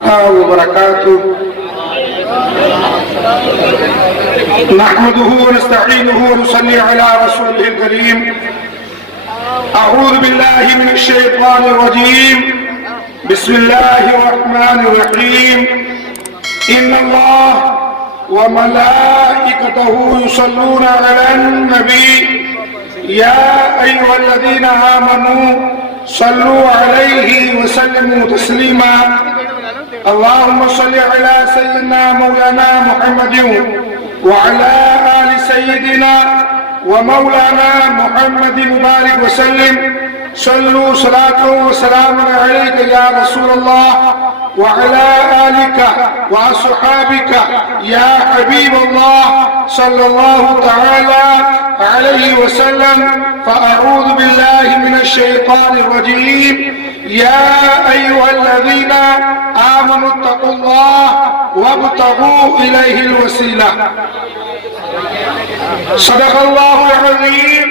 وبركاته. نحمده ونستعينه ونصلي على رسوله الكريم. أعوذ بالله من الشيطان الرجيم. بسم الله الرحمن الرحيم. إن الله وملائكته يصلون على النبي يا أيها الذين آمنوا صلوا عليه وسلموا تسليما. اللهم صل على سيدنا مولانا محمد وعلى آل سيدنا ومولانا محمد مبارك وسلم. صلوا صلاة وسلام عليك يا رسول الله وعلى آلك وأصحابك يا حبيب الله صلى الله تعالى عليه وسلم. فأعوذ بالله من الشيطان الرجيم. يا أيها الذين آمنوا اتقوا الله وابتغوا إليه الوسيلة. صدق الله العظيم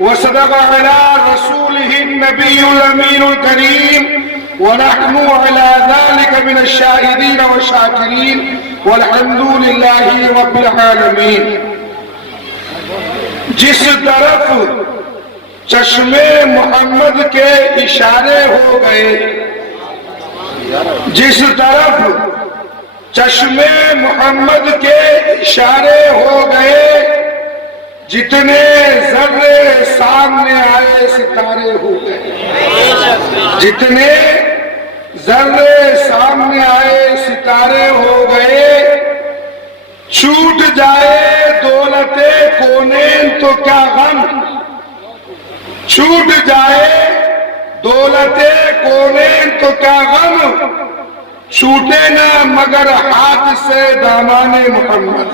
وصدق على رسوله النبي الأمين الكريم. ونحن على ذلك من الشاهدين والشاكرين والحمد لله رب العالمين. جس طرف چشمے محمد کے اشارے ہو گئے، جس طرف چشمے محمد کے اشارے ہو گئے، جتنے ذرے سامنے آئے ستارے ہو گئے، جتنے ذرے سامنے آئے ستارے ہو گئے. چھوٹ جائے دولت کونین تو کیا غم، چھوٹ جائے دولت کونین تو کیا غم، چھوٹے نہ مگر ہاتھ سے دامان محمد.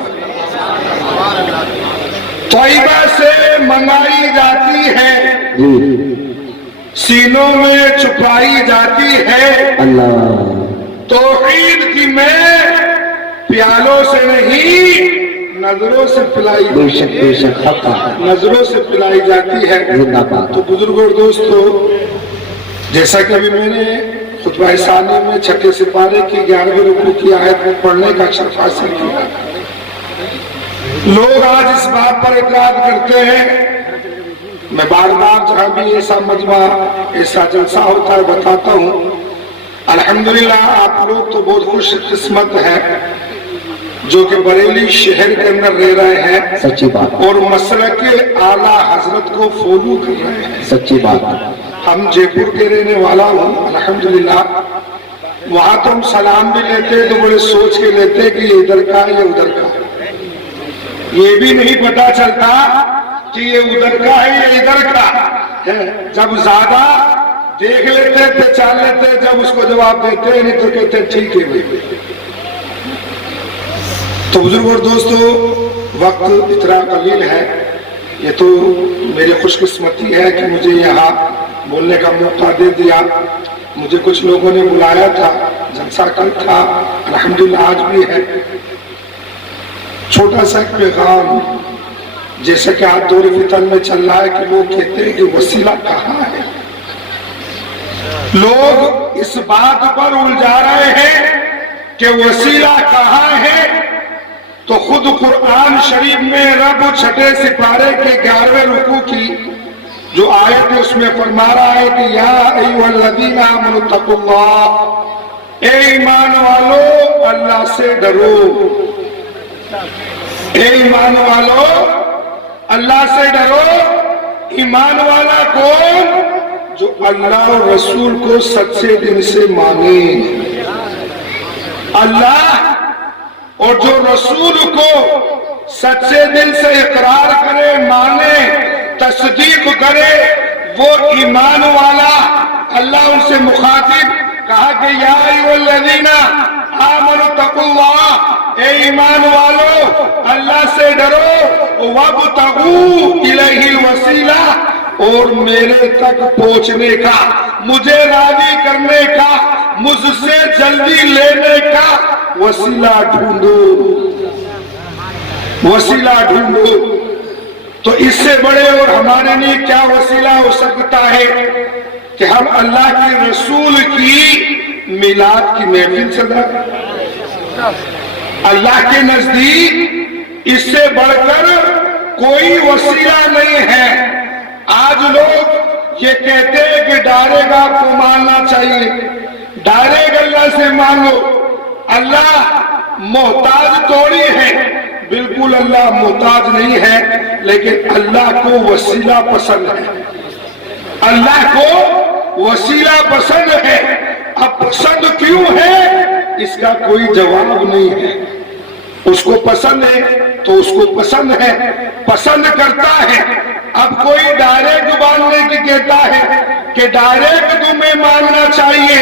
طیبہ سے منگائی جاتی ہے، سینوں میں چھپائی جاتی ہے. توحید کی میں پیالوں سے نہیں نظروں سے پلائی نظروں سے پلائی جاتی ہے. تو بزرگوں اور دوستو، جیسا کہ ابھی میں نے خطبہ ثانی میں چھٹے سپارے کی 11ویں رکوع کی آیت پڑھنے کا شرف حاصل کیا، لوگ آج اس بات پر اعتراض کرتے ہیں. میں بار بار جہاں بھی ایسا مجمع ایسا جلسہ ہوتا ہے بتاتا ہوں، الحمدللہ آپ لوگ تو بہت خوش قسمت ہیں جو کہ بریلی شہر کے اندر رہ رہے ہیں، سچی بات، اور مسلک اعلیٰ حضرت کو فالو کر رہے ہیں، سچی بات. ہم جے پور کے رہنے والا ہوں، الحمدللہ وہاں تو ہم سلام بھی لیتے تو بڑے سوچ کے لیتے کہ یہ ادھر کا ہے یا ادھر کا. یہ بھی نہیں پتا چلتا کہ یہ ادھر کا ہے یا ادھر کا. جب زیادہ دیکھ لیتے پہچان لیتے، جب اس کو جواب دیتے نہیں تو کہتے ٹھیک ہے بھائی. تو بزرگ اور دوستو، وقت اتنا قلیل ہے، یہ تو میری خوش قسمتی ہے کہ مجھے یہاں بولنے کا موقع دے دیا. مجھے کچھ لوگوں نے بلایا تھا، جلسہ کل تھا، الحمدللہ آج بھی ہے. چھوٹا سا ایک پیغام، جیسے کہ آج دور فتن میں چل رہا ہے کہ لوگ کہتے ہیں کہ وسیلہ کہاں ہے. لوگ اس بات پر الجھا رہے ہیں کہ وسیلہ کہاں ہے. تو خود قرآن شریف میں رب چھٹے سپارے کے 11ویں رکوع کی جو آیت ہے اس میں فرما رہا ہے کہ یا ایھا الذین آمنوا اتقوا اللہ، اے ایمان والو اللہ سے ڈرو. اے ایمان والو اللہ سے ڈرو. ایمان والا کون؟ جو اللہ اور رسول کو سچے دل سے مانے، اللہ اور جو رسول کو سچے دل سے اقرار کرے، مانے، تصدیق کرے، وہ ایمان والا. اللہ ان سے مخاطب کہا کہ یا ایھا الذین آمنوا اتقوا اللہ، اے ایمان والو اللہ سے ڈرو، وابتغوا الیہ الوسیلہ، اور میرے تک پہنچنے کا، مجھے راضی کرنے کا، مجھ سے جلدی لینے کا وسیلہ ڈھونڈو، وسیلہ ڈھونڈو. تو اس سے بڑے اور ہمارے لیے کیا وسیلہ ہو سکتا ہے کہ ہم اللہ کے رسول کی میلاد کی محفل سجا اللہ کے نزدیک اس سے بڑھ کر کوئی وسیلہ نہیں ہے. آج لوگ یہ کہتے ہیں کہ ڈائریکٹ آپ کو ماننا چاہیے, ڈائریکٹ اللہ سے مانگو. اللہ محتاج تھوڑی ہے, بالکل اللہ محتاج نہیں ہے, لیکن اللہ کو وسیلہ پسند ہے. اللہ کو وسیلہ پسند ہے. اب پسند کیوں ہے اس کا کوئی جواب نہیں ہے. اس کو پسند ہے تو اس کو پسند ہے, پسند کرتا ہے. اب کوئی ڈائریکٹ ماننے کی کہتا ہے کہ ڈائریکٹ تمہیں ماننا چاہیے.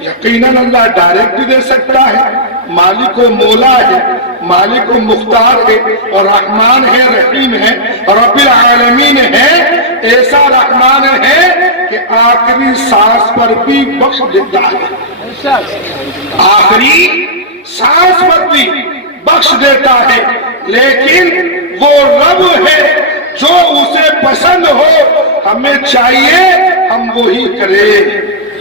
یقیناً اللہ ڈائریکٹ بھی دے سکتا ہے, مالک و مولا ہے, مالک و مختار ہے, اور رحمان ہے, رحیم ہے, رب العالمین ہے. ایسا رحمان ہے کہ آخری سانس پر بھی بخش دیتا ہے, آخری سانس پر بھی بخش دیتا ہے. لیکن وہ رب ہے جو اسے پسند ہو. ہمیں چاہیے ہم وہی کریں,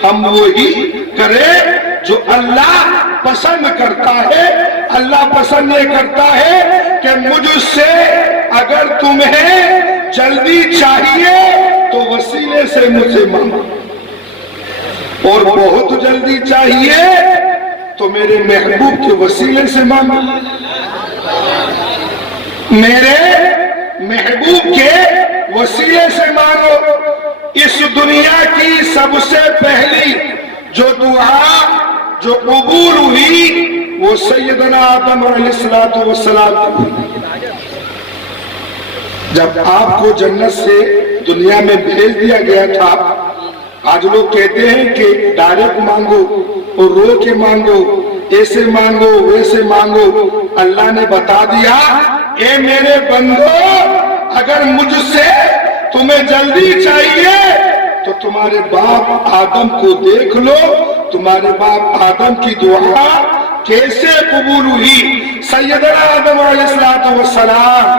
ہم وہی کریں جو اللہ پسند کرتا ہے. اللہ پسند یہ کرتا ہے کہ مجھ سے اگر تمہیں جلدی چاہیے تو وسیلے سے مجھے مانگو, اور بہت جلدی چاہیے تو میرے محبوب کے وسیلے سے مانگو, میرے محبوب کے وسیلے سے مانگو. اس دنیا کی سب سے پہلی جو دعا جو قبول ہوئی وہ سیدنا آدم علیہ السلام. جب آپ کو جنت سے دنیا میں بھیج دیا گیا تھا, آج لوگ کہتے ہیں کہ ڈائریکٹ مانگو اور رو کے مانگو, ایسے مانگو ویسے مانگو. اللہ نے بتا دیا, اے میرے بندو, اگر مجھ سے تمہیں جلدی چاہیے تو تمہارے باپ آدم کو دیکھ لو. تمہارے باپ آدم کی دعا کیسے قبول ہوئی. سیدنا آدم علیہ السلام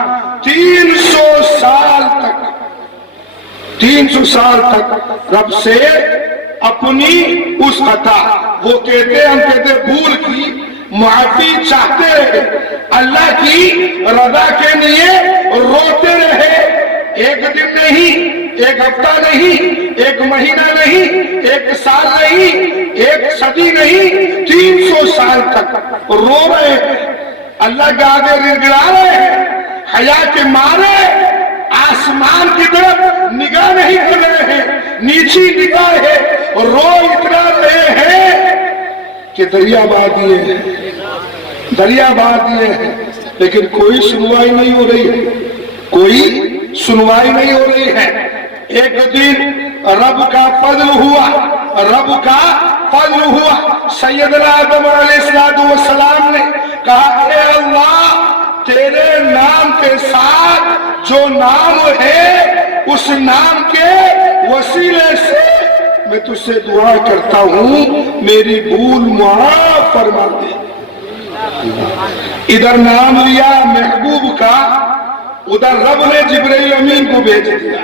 300 سال تک رب سے اپنی اس خطا, وہ کہتے ہم کہتے بھول کی معافی چاہتے رہے, اللہ کی رضا کے لیے روتے رہے. ایک دن نہیں, ایک ہفتہ نہیں, ایک مہینہ نہیں, ایک سال نہیں, ایک صدی نہیں, 300 سال تک رو رہے ہیں, اللہ کے آگے گڑگڑا رہے ہیں, حیا کے مارے آسمان کی طرف نگاہ نہیں کر رہے ہیں, نیچی نگاہ ہے, رو اتنا رہے ہیں کہ دریا بہا دیے ہیں, دریا بہا دیے ہیں, لیکن کوئی سنوائی نہیں ہو رہی ہے, کوئی سنوائی نہیں ہو رہی ہے. ایک دن رب کا فضل ہوا, رب کا فضل ہوا. سیدنا آدم علیہ السلام نے کہا, اے اللہ, تیرے نام کے ساتھ جو نام ہے اس نام کے وسیلے سے میں تجھ سے دعا کرتا ہوں, میری بھول معاف فرما دے. ادھر نام لیا محبوب کا, ادھر رب نے جبرائیل امین کو بھیج دیا.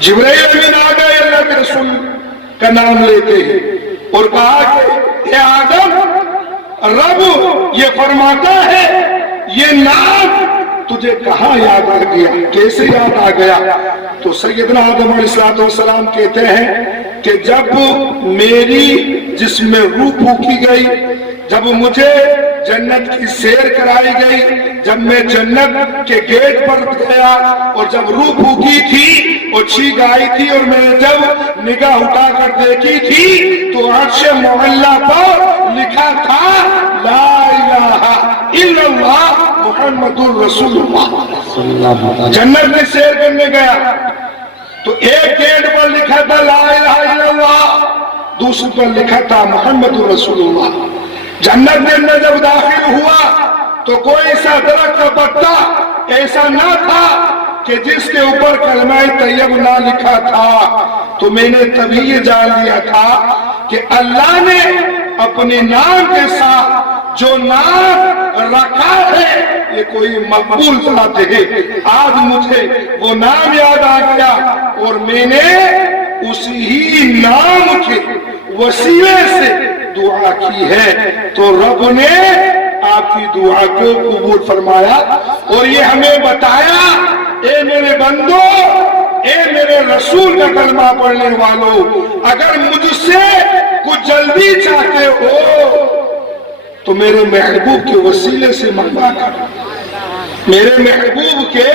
جبرائیل امین آ گئے اللہ کے رسول کا نام لیتے ہیں اور کہا کہ اے آدم, رب یہ فرماتا ہے یہ نام تجھے کہاں یاد آ گیا, کیسے یاد آ گیا؟ تو سیدنا آدم علیہ السلام کہتے ہیں کہ جب میری جسم میں روح پھونکی گئی, جب مجھے جنت کی سیر کرائی گئی, جب میں جنت کے گیٹ پر گیا اور جب روح پھونکی تھی اور چھینک آئی تھی اور میں نے جب نگاہ اٹھا کر دیکھی تھی تو عرش معلی پر لکھا تھا لا الہ الا اللہ محمد الرسول اللہ. جنت میں سیر کرنے گیا تو ایک گیٹ پر لکھا تھا لا الہ الا اللہ, دوسرے پر لکھا تھا محمد الرسول اللہ. جنت کے اندر جب داخل ہوا تو کوئی سا درخت کا پتا ایسا نہ تھا کہ جس کے اوپر کلمہ طیب نہ لکھا تھا. تو میں نے تبھی یہ جان لیا تھا کہ اللہ نے اپنے نام کے ساتھ جو نام رکھا ہے یہ کوئی مقبول ذات ہے. آج مجھے وہ نام یاد آ گیا اور میں نے اسی نام کے وسیلے سے دعا کی ہے تو رب نے آپ کی دعا کو قبول فرمایا اور یہ ہمیں بتایا اے میرے بندو، اے میرے رسول کا کلمہ پڑھنے والوں، اگر مجھ سے کچھ جلدی چاہتے ہو تو میرے محبوب کے وسیلے سے مانگا کرو، میرے محبوب کے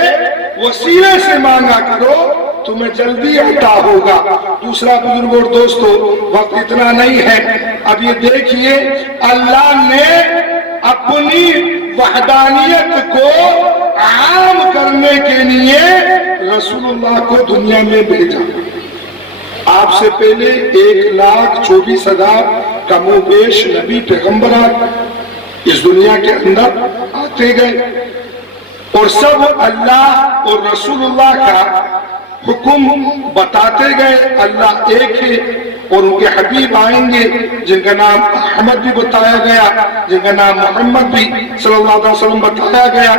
وسیلے سے مانگا کرو، تمہیں جلدی عطا ہوگا۔ دوسرا بزرگ اور دوستو، وقت اتنا نہیں ہے، اب یہ دیکھیے اللہ نے اپنی وحدانیت کو عام کرنے کے لیے رسول اللہ کو دنیا میں بھیجا۔ آپ سے پہلے 1,24,000 کم و بیش نبی پیغمبران اس دنیا کے اندر آتے گئے اور سب اللہ اور رسول اللہ کا حکم بتاتے گئے۔ اللہ ایک ہے اور ان کے حبیب آئیں گے جن کا نام احمد بھی بتایا گیا، جن کا نام محمد بھی صلی اللہ علیہ وسلم بتایا گیا،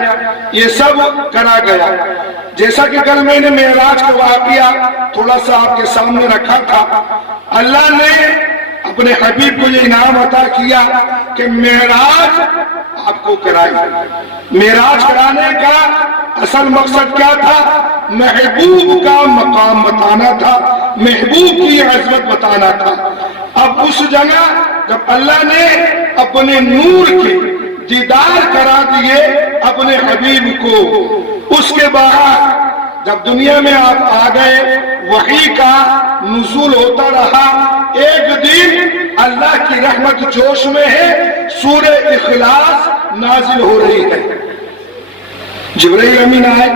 یہ سب کرا گیا۔ جیسا کہ کل میں نے معراج کا واقعہ تھوڑا سا آپ کے سامنے رکھا تھا، اللہ نے اپنے حبیب کو یہ انعام عطا کیا کہ معراج آپ کو کرائی۔ معراج کرانے کا اصل مقصد کیا تھا؟ محبوب کا مقام بتانا تھا، محبوب کی عظمت بتانا تھا۔ اب اس جگہ جب اللہ نے اپنے نور کے دیدار کرا دیے اپنے حبیب کو، اس کے بعد جب دنیا میں آپ آ گئے، وحی کا نزول ہوتا رہا۔ ایک دن اللہ کی رحمت جوش میں ہے، سورہ اخلاص نازل ہو رہی ہے۔ جبرائیل امین آئے،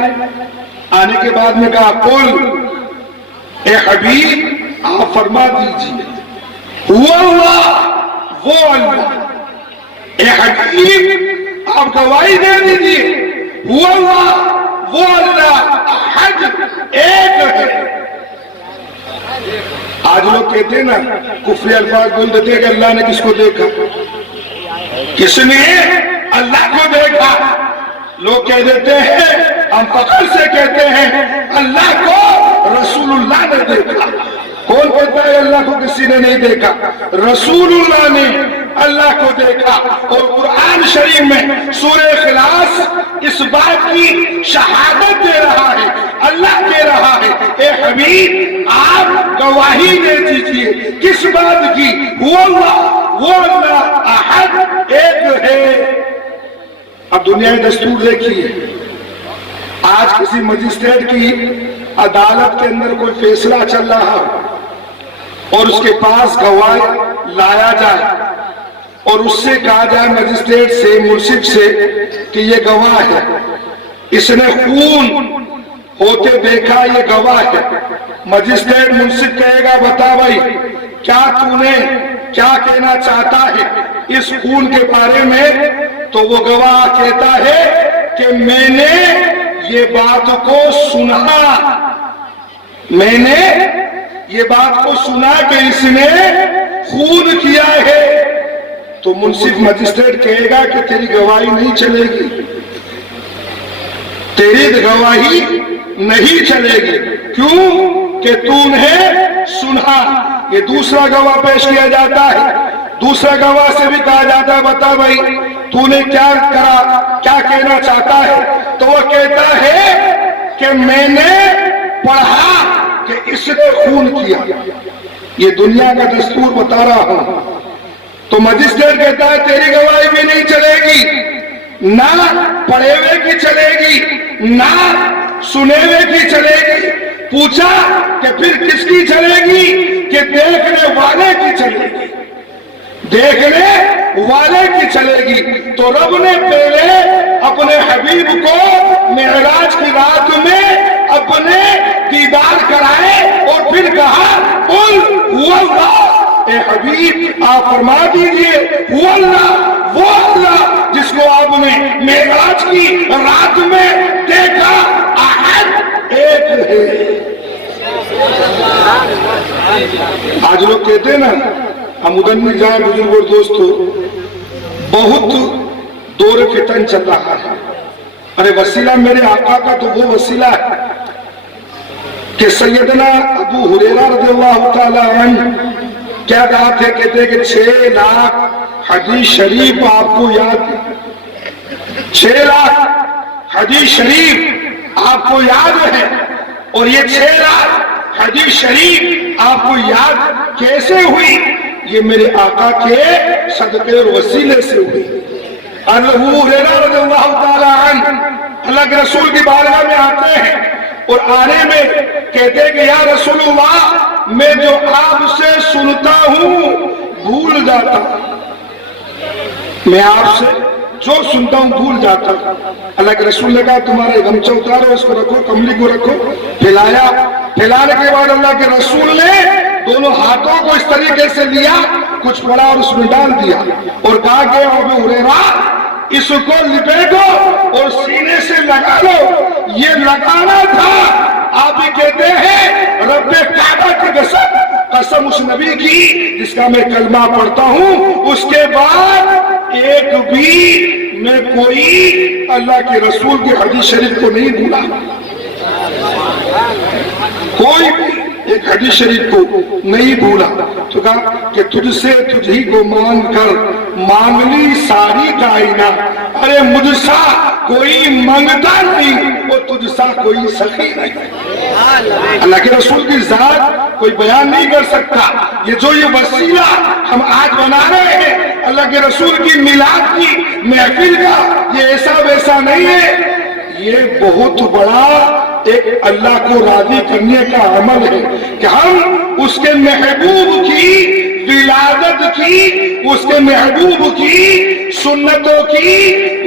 آنے کے بعد میں کہا قل اے حبیب آپ فرما دیجئے ہوا اللہ وہ اللہ، اے حبیب آپ گواہی دے دیجئے ہوا اللہ وہ اللہ احد ایک ہے۔ آج لوگ کہتے ہیں نا، کفری الفاظ بول دیتے ہیں کہ اللہ نے کس کو دیکھا، کس نے اللہ کو دیکھا۔ لوگ کہہ دیتے ہیں، ہم فخر سے کہتے ہیں اللہ کو رسول اللہ نے دیکھا۔ کون کہتا ہے اللہ کو کسی نے نہیں دیکھا؟ رسول اللہ نے اللہ کو دیکھا۔ اور قرآن شریف میں سورہ اخلاص اس بات کی شہادت دے رہا ہے، اللہ کہہ رہا ہے اے حبیب آپ گواہی دے دیجئے کس بات کی؟ وہ اللہ احد ایک ہے۔ اب دنیا میں دستور دیکھیے، آج کسی مجسٹریٹ کی عدالت کے اندر کوئی فیصلہ چل رہا اور اس کے پاس گواہ لایا جائے اور اس سے کہا جائے مجسٹریٹ سے، مرشد سے کہ یہ گواہ ہے، اس نے خون ہوتے دیکھا، یہ گواہ ہے۔ مجسٹریٹ مرشد کہے گا بتا بھائی کیا تو نے کیا کہنا چاہتا ہے اس خون کے بارے میں؟ تو وہ گواہ کہتا ہے کہ میں نے یہ بات کو سنا، میں نے یہ بات کو سنا کہ اس نے خون کیا ہے۔ تو منصف مجسٹریٹ کہے گا کہ تیری گواہی نہیں چلے گی، تیری گواہی نہیں چلے گی، کیوں کہ تو نے سنا۔ یہ دوسرا گواہ پیش کیا جاتا ہے، دوسرا گواہ سے بھی کہا جاتا ہے بتا بھائی تو نے کیا کرا، کیا کہنا چاہتا ہے؟ تو وہ کہتا ہے کہ میں نے پڑھا کہ اس نے خون کیا۔ یہ دنیا کا دستور بتا رہا ہوں۔ تو مجسٹریٹ کہتا ہے تیری گواہی بھی نہیں چلے گی، نہ پڑھے ہوئے کی چلے گی، نہ سنے ہوئے کی چلے گی۔ پوچھا کہ پھر کس کی چلے گی؟ کہ دیکھنے والے کی چلے گی، دیکھنے والے کی چلے گی۔ تو رب نے پہلے اپنے حبیب کو معراج کی رات میں اپنے دیدار کرائے اور پھر کہا قل هو اللہ، اے حبیب آپ فرما دیجئے هو اللہ وہ اللہ جس کو آپ نے معراج کی رات میں دیکھا، احد ایک ہے۔ آج لوگ کہتے ہیں نا ہم ادھر میں جائیں بزرگ اور دوستو، بہت دور فتن چل رہا ہے۔ ارے وسیلہ میرے آقا کا تو وہ وسیلہ ہے کہ سیدنا ابو ہریرہ رضی اللہ تعالی عنہ کیا کہا تھے؟ کہتے کہ 6 لاکھ حدیث شریف آپ کو یاد ہے، 6 لاکھ حدیث شریف آپ کو یاد ہے، اور یہ 6 لاکھ حدیث شریف آپ کو یاد کیسے ہوئی؟ یہ میرے آقا کے صدقے اور وسیلے سے ہوئی۔ ابو ہریرہ رضی اللہ تعالی عنہ اللہ کے رسول کی بارگاہ میں آتے ہیں اور آنے میں کہتے ہیں کہ یا رسول اللہ، میں جو آپ سے سنتا ہوں بھول جاتا ہوں، میں آپ سے جو سنتا ہوں بھول جاتا ہوں۔ اللہ کے رسول نے کہا تمہارے غمچہ اتارو، اس کو رکھو، کملی کو رکھو۔ پھیلایا، پھیلانے کے بعد اللہ کے رسول نے دونوں ہاتھوں کو اس طریقے سے لیا، کچھ پڑا اور اس میں ڈال دیا اور کہا کہ ابو ہریرہ اس کو لپیٹو اور سینے سے لگا لو۔ یہ لگانا تھا۔ آپ بھی کہتے ہیں رب کعبہ کی قسم، قسم اس نبی کی جس کا میں کلمہ پڑھتا ہوں، اس کے بعد ایک بھی میں کوئی اللہ کے رسول کی حدیث شریف کو نہیں بھولا، کوئی بھی ایک حدیث شریف کو نہیں بھولا۔ تو کہا کہ تجھ سے تجھ ہی کو مانگ کر مانگ لی ساری کائنات، ارے مجھ سا کوئی مانگتا نہیں اور تجھ سا کوئی سخی نہیں۔ اللہ کے رسول کی ذات کوئی بیان نہیں کر سکتا۔ یہ جو یہ وسیلہ ہم آج بنا رہے ہیں اللہ کے رسول کی میلاد کی محفل کا، یہ ایسا ویسا نہیں ہے، یہ بہت بڑا ایک اللہ کو راضی کرنے کا عمل ہے کہ ہم اس کے محبوب کی ولادت کی، اس کے محبوب کی سنتوں کی،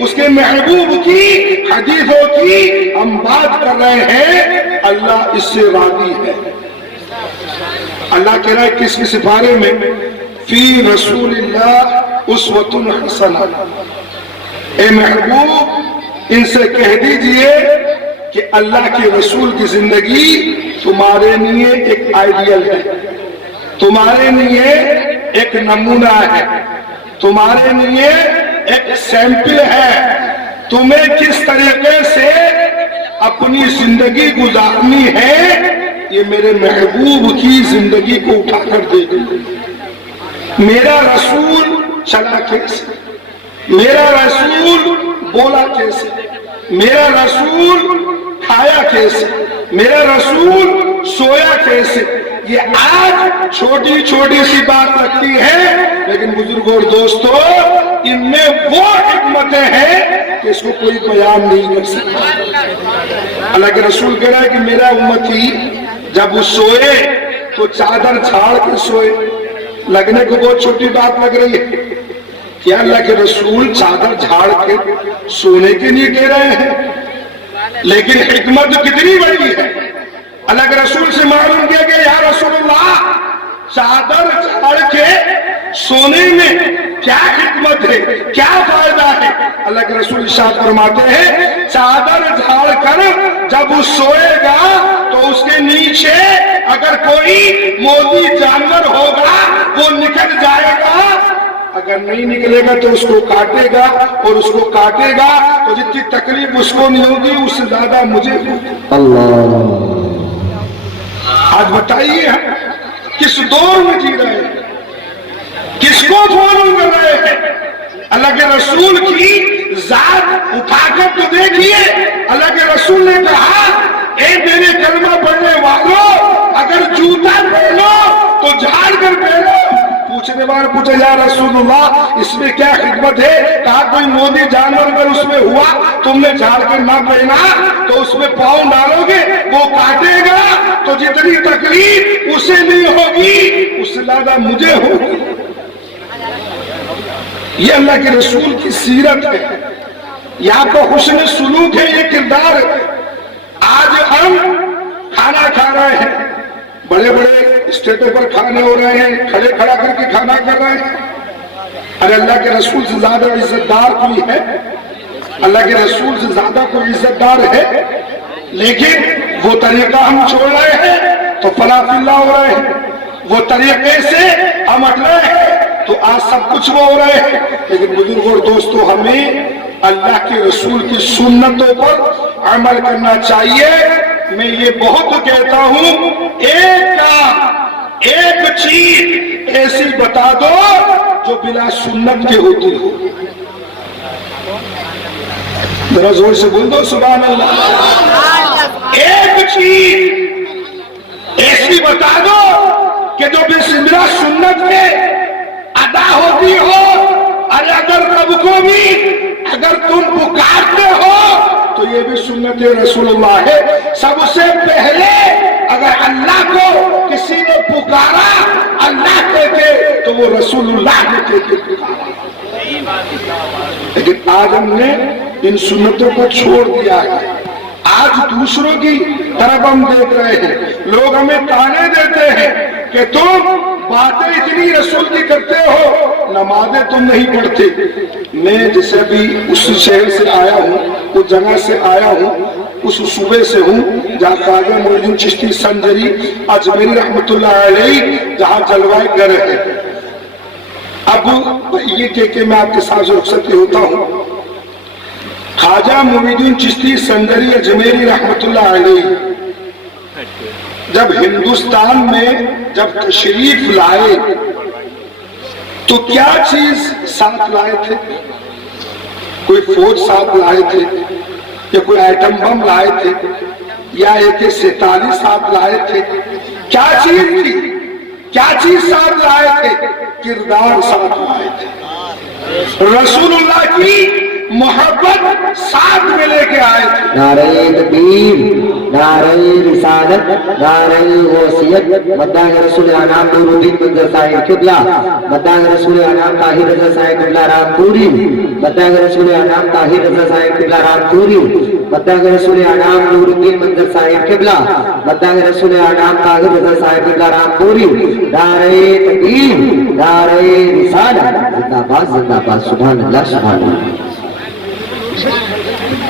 اس کے محبوب کی حدیثوں کی ہم بات کر رہے ہیں۔ اللہ اس سے راضی ہے۔ اللہ کہہ رہا ہے کس کے سپارے میں؟ فی رسول اللہ اسوۃ حسنہ۔ اے محبوب ان سے کہہ دیجئے کہ اللہ کے رسول کی زندگی تمہارے لیے ایک آئیڈیل ہے، تمہارے لیے ایک نمونہ ہے، تمہارے لیے ایک سیمپل ہے۔ تمہیں کس طریقے سے اپنی زندگی گزارنی ہے یہ میرے محبوب کی زندگی کو اٹھا کر دے گی۔ میرا رسول چلا کیسے، میرا رسول بولا کیسے، میرا رسول کھایا کیسے، میرا رسول سویا کیسے، یہ آج چھوٹی چھوٹی سی بات لگتی ہے، لیکن بزرگوں اور دوستوں ان میں وہ حکمتیں ہیں کہ اس کو کوئی بیان نہیں کر سکتا۔ اللہ کے رسول کہہ رہا ہے کہ میرا امتی جب وہ سوئے تو چادر جھاڑ کے سوئے۔ لگنے کو بہت چھوٹی بات لگ رہی ہے کیا اللہ کے رسول چادر جھاڑ کے سونے کے لیے کہہ رہے ہیں؟ لیکن حکمت کتنی بڑی ہے۔ اللہ کے رسول سے معلوم کیا کہ یا رسول اللہ چادر جھاڑ کے سونے میں کیا حکمت ہے، کیا فائدہ ہے؟ اللہ کے رسول ارشاد فرماتے ہیں چادر جھاڑ کر جب وہ سوئے گا تو اس کے نیچے اگر کوئی موذی جانور ہوگا وہ نکل جائے گا، اگر نہیں نکلے گا تو اس کو کاٹے گا، اور اس کو کاٹے گا تو جتنی تکلیف اس کو نہیں ہوگی اس سے زیادہ مجھے ہوگی۔ اللہ آج بتائیے ہم کس دور میں جی رہے ہیں، کس کو فالو کر رہے ہیں؟ اللہ کے رسول کی ذات اٹھا کر تو دیکھیے۔ اللہ کے رسول نے کہا اے میرے کلمہ پڑھنے والوں اگر جوتا پہنو تو جھاڑ کر پہنو۔ پوچھنے والے پوچھا یا رسول اللہ اس میں کیا حکمت ہے؟ کہا کوئی موذی جانور اگر اس میں ہوا تم نے جھاڑ کر نہ پہنا تو اس میں پاؤں ڈالو گے وہ کاٹے گا تو جتنی تکلیف اسے نہیں ہوگی اس سے زیادہ مجھے ہوگی۔ یہ اللہ کے رسول کی سیرت ہے، یہ آپ کا حسن سلوک ہے، یہ کردار ہے۔ آج ہم کھانا کھا رہے ہیں، بڑے بڑے اسٹیٹوں پر کھانے ہو رہے ہیں، کھڑے کھڑا کر کے کھانا کر رہے ہیں۔ ارے اللہ کے رسول سے زیادہ عزت دار کوئی ہے؟ اللہ کے رسول سے زیادہ کوئی عزت دار ہے؟ لیکن وہ طریقہ ہم چھوڑ رہے ہیں تو فلا فی اللہ ہو رہے ہیں، وہ طریقے سے ہم ہٹ رہے ہیں تو آج سب کچھ وہ ہو رہے ہیں۔ لیکن بزرگوں اور دوستوں ہمیں اللہ کے رسول کی سنتوں پر عمل کرنا چاہیے۔ میں یہ بہت کہتا ہوں ایک کام ایک چیز ایسی بتا دو جو بلا سنت کے ہوتی ہو. ذرا زور سے بول دو سبحان اللہ. ایک چیز ایسی بتا دو کہ جو بلا سنت میں ادا ہوتی ہو. ارے اگر رب کو بھی اگر تم پکارتے ہو تو یہ بھی سنت رسول اللہ ہے. سب سے پہلے اگر اللہ کو کسی نے پکارا اللہ کہتے تو وہ رسول اللہ کہتے پکارا. لیکن آج ہم نے ان سنتوں کو چھوڑ دیا ہے. آج دوسروں کی طرف ہم دیکھ رہے ہیں. لوگ ہمیں تانے دیتے ہیں کہ تم باتیں اتنی رسول کی کرتے ہو, نمازیں تم نہیں پڑھتے. میں جسے بھی اس شہر سے آیا ہوں, اس جگہ سے آیا ہوں, اس صوبے سے ہوں جہاں خواجہ معین الدین چشتی سنجری اجمیری رحمت اللہ علیہ جہاں جلوائے گر ہے. اب یہ کہ میں آپ کے ساتھ رخصتی ہوتا ہوں. خواجہ معین الدین چشتی سنجری اجمیری رحمت اللہ علیہ جب ہندوستان میں جب تشریف لائے تو کیا چیز ساتھ لائے تھے؟ کوئی فوج ساتھ لائے تھے یا کوئی ایٹم بم لائے تھے یا AK-47 ساتھ لائے تھے؟ کیا چیز تھی؟ کیا چیز ساتھ لائے تھے؟ کردار ساتھ لائے تھے. رسول اللہ کی محبت ساتھ میں لے کے آئے تھے. نعرہ تکبیر, نعرہ رسالت, نعرہ غوثیت, مداح رسول انعام نور الدین منظر صاحب قبلہ, مداح رسول انعام طاہر رضا صاحب قبلہ رام پوری, مداح رسول انعام طاہر رضا صاحب قبلہ رام پوری, مداح رسول انعام نور الدین منظر صاحب قبلہ, مداح رسول انعام طاہر رضا صاحب قبلہ رام پوری. نعرہ تکبیر, نعرہ رسالت, زندہ باد زندہ باد. سبحان اللہ سبحان اللہ.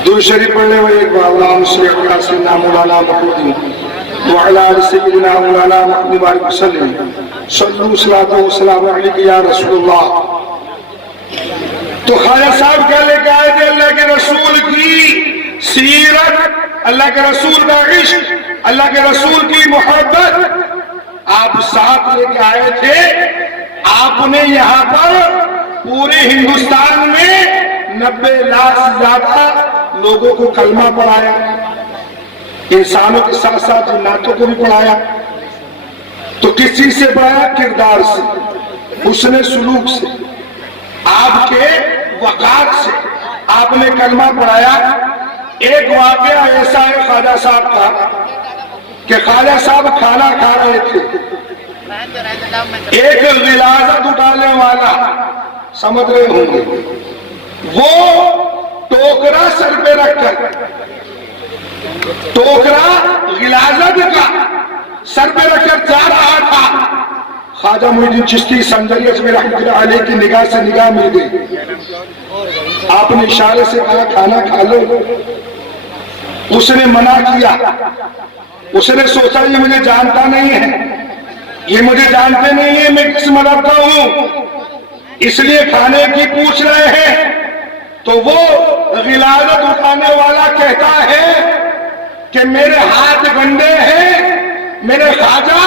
درود شریف پڑھنے والے ایک بار اللہم صلی علی سیدنا مولانا محمد وعلی آل سیدنا مولانا محمد بارک وسلم. صلو صلاۃ و سلام علیک یا رسول اللہ. تو خواجہ صاحب کیا لے کے آئے تھے؟ اللہ کے رسول کی سیرت, اللہ کے رسول کا عشق, اللہ کے رسول کی محبت آپ ساتھ لے کے آئے تھے. آپ نے یہاں پر پورے ہندوستان میں 90 لاکھ سے زیادہ لوگوں کو کلمہ پڑھایا, انسانوں کے ساتھ ساتھ جناتوں کو بھی پڑھایا. تو کس چیز سے پڑھایا؟ کردار سے, حسن سلوک سے, آپ کے وقار سے آپ نے کلمہ پڑھایا. ایک واقعہ ایسا ہے خواجہ صاحب کا کہ خواجہ صاحب کھانا کھا رہے تھے. ایک غلاظت اٹھانے والا, سمجھ رہے ہوں گے, وہ ٹوکرا سر پہ رکھ کر, ٹوکرا غلاظت کا سر پہ رکھ کر جا رہا تھا. خواجہ معین الدین چشتی سنجری اجمیری رحمۃ اللہ علیہ کی نگاہ سے نگاہ مل گئی. آپ نے اشارے سے کہا کھانا کھا لو. اس نے منع کیا. اس نے سوچا یہ مجھے جانتا نہیں ہے, یہ مجھے جانتے نہیں ہیں میں کس مذہب کا ہوں, اس لیے کھانے کی پوچھ رہے ہیں. تو وہ غلاظت اٹھانے والا کہتا ہے کہ میرے ہاتھ گندے ہیں. میرے خواجہ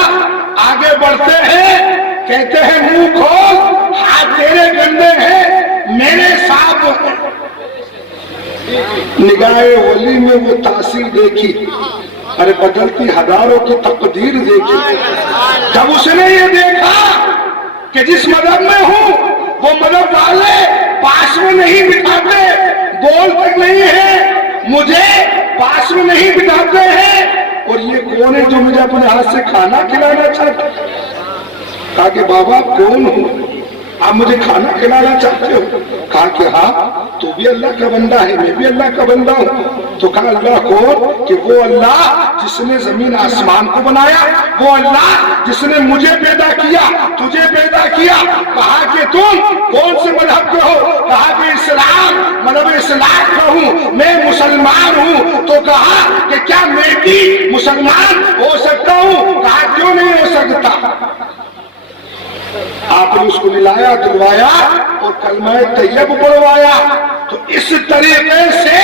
آگے بڑھتے ہیں, کہتے ہیں منہ کھول, ہاتھ تیرے گندے ہیں, میرے صاف ہیں. نگاہ ولی میں وہ تاثیر دیکھی, ارے بدلتی ہزاروں کی تقدیر دیکھی. جب اس نے یہ دیکھا کہ جس مذہب میں ہوں وہ مذہب والے پاس میں نہیں بٹھاتے, بول تک نہیں ہے, مجھے پاس میں نہیں بٹھاتے ہیں, اور یہ کون ہے جو مجھے اپنے ہاتھ سے کھانا کھلانا چاہتا ہے؟ کہا کہ بابا کون ہو, آپ مجھے کھانا کھلانا چاہتے ہو؟ کہا کہ ہاں, تو بھی اللہ کا بندہ ہے, میں بھی اللہ کا بندہ ہوں. تو کہا اللہ کون؟ کہ وہ اللہ جس نے زمین آسمان کو بنایا, وہ اللہ جس نے مجھے پیدا کیا, تجھے پیدا کیا. کہا کہ تم کون سے مذہب کے ہو؟ کہا کہ اسلام, مذہب اسلام کا ہوں, میں مسلمان ہوں. تو کہا کہ کیا میں بھی مسلمان ہو سکتا ہوں؟ کہا کیوں نہیں ہو سکتا. آپ نے اس کو ملایا, دلوایا اور کلمہ طیب پڑھوایا. تو اس طریقے سے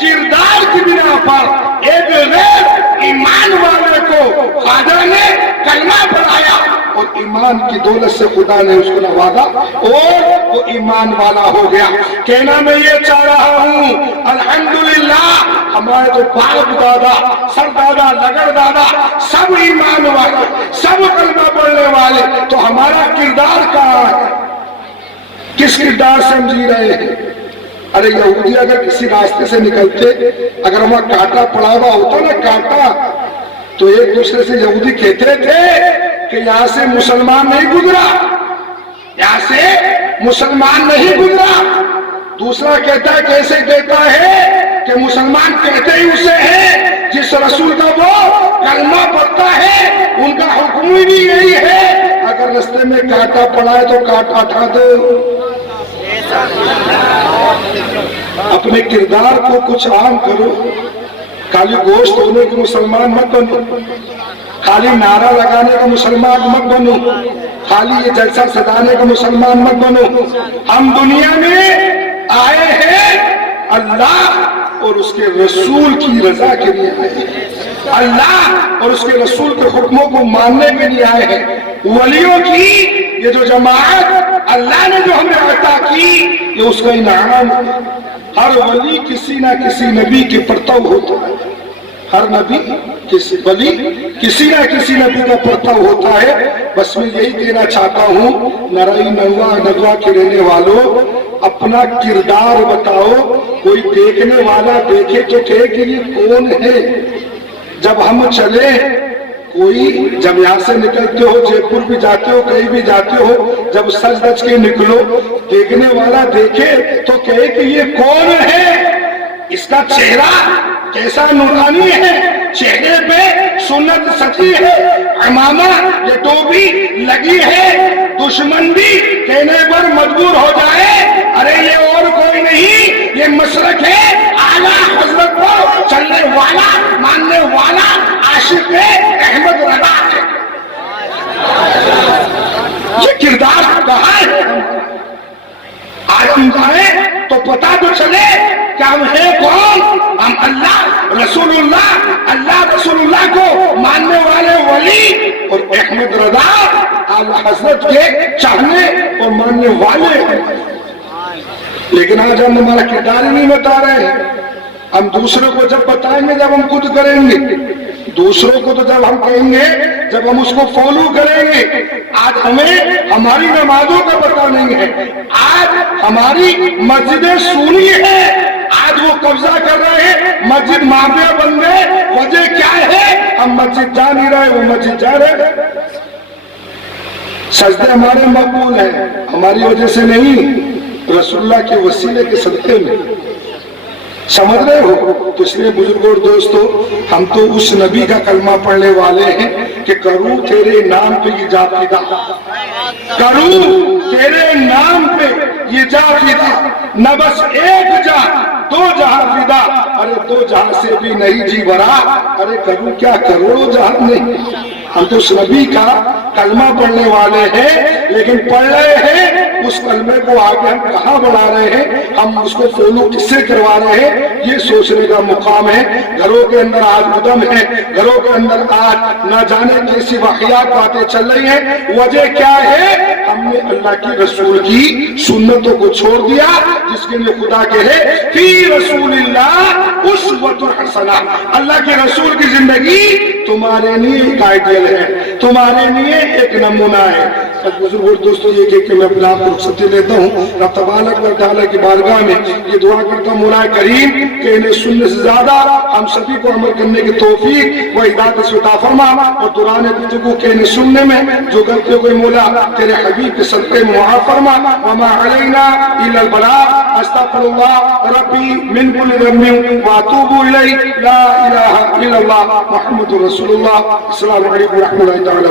کردار کی بنا پر ایک غیر ایمان والے کو خواجہ نے کلمہ پڑھایا. اور ایمان کی دولت سے خدا نے اس کو نوازا اور وہ ایمان والا ہو گیا۔ کہنا میں یہ چاہ رہا ہوں الحمدللہ ہمارے جو باپ دادا سر دادا لگڑ دادا سب ایمان والے سب کلمہ پڑھنے والے، تو ہمارا کردار کہاں ہے؟ کس کردار سے ہم جی رہے ہیں؟ ارے یہودی اگر کسی راستے سے نکلتے، اگر وہاں کانٹا پڑا ہوا ہوتا نا کانٹا، تو ایک دوسرے سے یہودی کہتے تھے کہ یہاں سے مسلمان نہیں گزرا، یہاں سے مسلمان نہیں گزرا۔ دوسرا کہتا ہے، کیسے کہتا ہے کہ مسلمان کہتے ہی اسے ہے جس رسول کا وہ کلمہ پڑھتا ہے، ان کا حکم بھی یہی ہے اگر رستے میں کانٹا پڑا ہے تو کانٹا اٹھا دو۔ اپنے کردار کو کچھ عام کرو، خالی گوشت ہونے کے مسلمان مت بنو، خالی نعرہ لگانے کا مسلمان مت بنو، خالی یہ جلسہ سجانے کا مسلمان مت بنو۔ ہم دنیا میں آئے ہیں اللہ اور اس کے رسول کی رضا کے لیے آئے ہیں، اللہ اور اس کے رسول کے حکموں کو ماننے کے لیے آئے ہیں۔ ولیوں کی یہ جو جماعت اللہ نے جو ہمیں عطا کی، یہ اس کا انعام ہے۔ ہر ولی کسی نہ کسی نبی کے پرتو ہوتا ہے، ہر نبی ولی کسی نہ کسی نبی کا پرتو ہوتا ہے۔ بس میں یہی کہنا چاہتا ہوں نرائی نگوا کے رہنے والوں، اپنا کردار بتاؤ۔ کوئی دیکھنے والا دیکھے تو کہے کہ یہ کون ہے؟ جب ہم چلے، کوئی جب یہاں سے نکلتے ہو، جے پور بھی جاتے ہو، کہیں بھی جاتے ہو، جب سج دج کے نکلو، دیکھنے والا دیکھے تو کہے کہ یہ کون ہے؟ اس کا چہرہ کیسا نورانی ہے، چہرے پہ سنت سچی ہے، عمامہ یہ ٹوپی لگی ہے، دشمن بھی کہنے پر مجبور ہو جائے ارے یہ اور کوئی نہیں، یہ مسلک ہے اعلیٰ حضرت کو چلنے والا، ماننے والا، عاشق احمد رضا ہے۔ یہ کردار کہاں ہے؟ آج ہم جائیں تو پتا تو چلے کہ ہم ہیں کون؟ ہم اللہ رسول اللہ کو ماننے والے ولی اور احمد رضا اعلیٰ حضرت کے چاہنے اور ماننے والے ہیں۔ لیکن آج ہم ہمارا کردار ہی نہیں بتا رہے ہیں۔ ہم دوسروں کو جب بتائیں گے جب ہم خود کریں گے، دوسروں کو تو جب ہم کہیں گے جب ہم اس کو فالو کریں گے۔ آج ہمیں ہماری نمازوں کا پتہ نہیں ہے، آج ہماری مسجدیں سونی ہے، آج وہ قبضہ کر رہے ہیں، مسجد مافیا بن گئے۔ وجہ کیا ہے؟ ہم مسجد جا نہیں رہے، وہ مسجد جا رہے۔ سجدے ہمارے مقبول ہیں ہماری وجہ سے نہیں، رسول اللہ کے وسیلے کے صدقے میں۔ سمجھ رہے ہو؟ تو اس لیے بزرگوں اور دوستو، ہم تو اس نبی کا کلمہ پڑھنے والے ہیں کہ کروں تیرے نام پہ یہ جا فدا، کروں تیرے نام پہ یہ جا فدا، نہ بس ایک جا دو جہاں فدا، ارے دو جہاں سے بھی نہیں جی برا، ارے کروں کیا کروڑوں جہاں نہیں۔ ہم تو اس نبی کا کلمہ پڑھنے والے ہیں، لیکن پڑھ رہے ہیں اس کلمے کو آگے ہم کہاں بڑھا رہے ہیں، ہم اس کو فالو کس سے کروا رہے ہیں، یہ سوچنے کا مقام ہے۔ گھروں کے اندر آج ادم ہے، گھروں کے اندر آج نہ جانے کیسی واقعات باتیں چل رہی ہیں۔ وجہ کیا ہے؟ ہم نے اللہ کی رسول کی سنتوں کو چھوڑ دیا، جس کے لیے خدا کہے فی رسول اللہ اسوۃ حسنہ، اللہ کے رسول کی زندگی تمہارے لیے ایک آئیڈیل ہے، تمہارے لیے ایک نمونہ ہے۔ بزرگ اور دوستوں، یہ کہہ کے میں اپنے آپ کو رخصتی لیتا ہوں۔ رب تبارک و تعالیٰ کی بارگاہ میں یہ دعا کرتا ہوں مولا کریم کہ انہیں سننے سے زیادہ ہم سبھی کو عمل کرنے کی توفیق و ہدایت سے عطا فرما، اور دوران گفتگو کے انہیں سننے میں جو غلطیوں کو مولا تیرے حبیب کے صدقے میں معاف فرما۔ وما علینا الا البلاغ، استغفر اللہ ربی من کل ذنب واتوب الیہ، لا الہ الا اللہ محمد رسول اللہ۔ السلام علیکم و رحمۃ اللہ تعالی۔